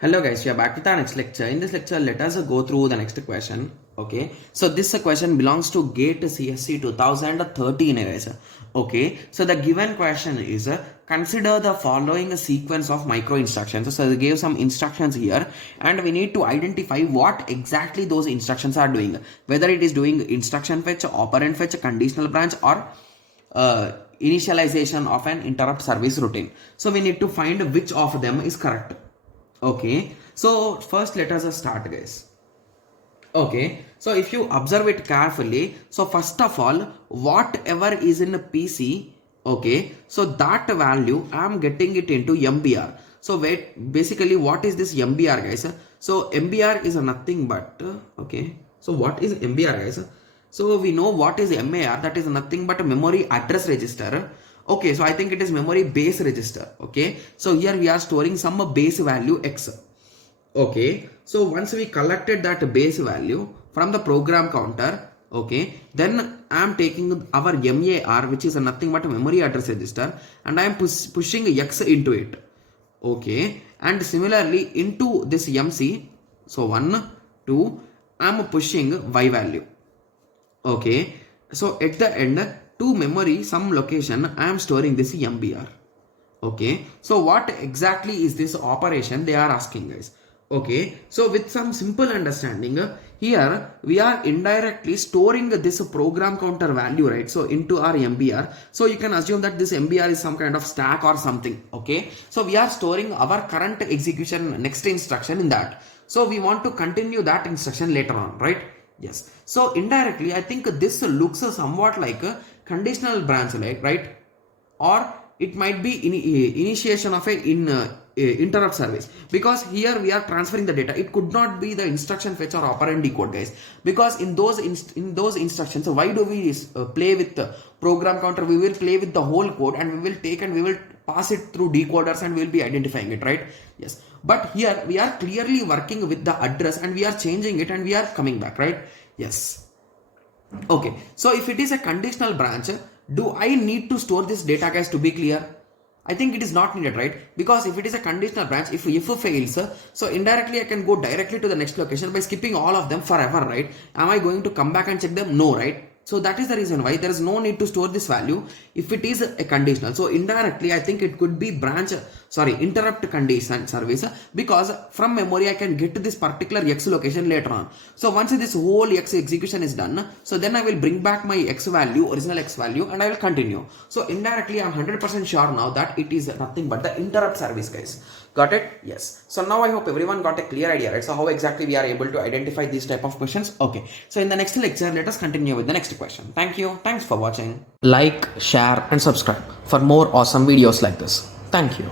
Hello guys, we are back with our next lecture. In this lecture, let us go through the next question. Okay, so this question belongs to GATE CSC 2013 guys. Okay, so the given question is consider the following sequence of micro instructions. So they gave some instructions here and we need to identify what exactly those instructions are doing. Whether it is doing instruction fetch, operand fetch, conditional branch, or initialization of an interrupt service routine. So we need to find which of them is correct. Okay, so first let us start guys. Okay, so if you observe it carefully, so first of all, whatever is in a PC, okay, so that value I am getting it into MBR. So wait, basically what is this MBR guys? So MBR is nothing but okay, so what is MBR guys? So we know what is MAR, that is nothing but memory address register. Okay, so I think it is memory base register. Okay, so here we are storing some base value X. Okay, so once we collected that base value from the program counter, okay, then I am taking our MAR, which is nothing but a memory address register, and I am pushing X into it. Okay, and similarly into this MC, so 1, 2, I am pushing Y value. Okay, so at the end to memory some location I am storing this MBR. Okay, so what exactly is this operation they are asking guys? Okay, so with some simple understanding, here we are indirectly storing this program counter value, right? So into our MBR, so you can assume that this MBR is some kind of stack or something. Okay, so we are storing our current execution next instruction in that. So we want to continue that instruction later on, right? Yes, so indirectly I think this looks somewhat like a conditional branch, like, right? Or it might be initiation of a interrupt service, because here we are transferring the data. It could not be the instruction fetch or operand decode guys, because in those instructions, why do we play with the program counter? We will play with the whole code and we will take and we will pass it through decoders and we will be identifying it, right? Yes, but here we are clearly working with the address and we are changing it and we are coming back, right? Yes. Okay, so if it is a conditional branch, do I need to store this data guys? To be clear, I think it is not needed, right? Because if it is a conditional branch, if fails, so indirectly I can go directly to the next location by skipping all of them forever, right? Am I going to come back and check them? No, right? So that is the reason why there is no need to store this value if it is a conditional. So indirectly I think it could be interrupt condition service, because from memory I can get to this particular X location later on. So once this whole X execution is done, so then I will bring back my X value, original X value, and I will continue. So indirectly I am 100% sure now that it is nothing but the interrupt service guys. Got it? Yes. So now I hope everyone got a clear idea, right? So how exactly we are able to identify these type of questions. Okay, so in the next lecture let us continue with the next question. Thank you. Thanks for watching. Like, share and subscribe for more awesome videos like this. Thank you.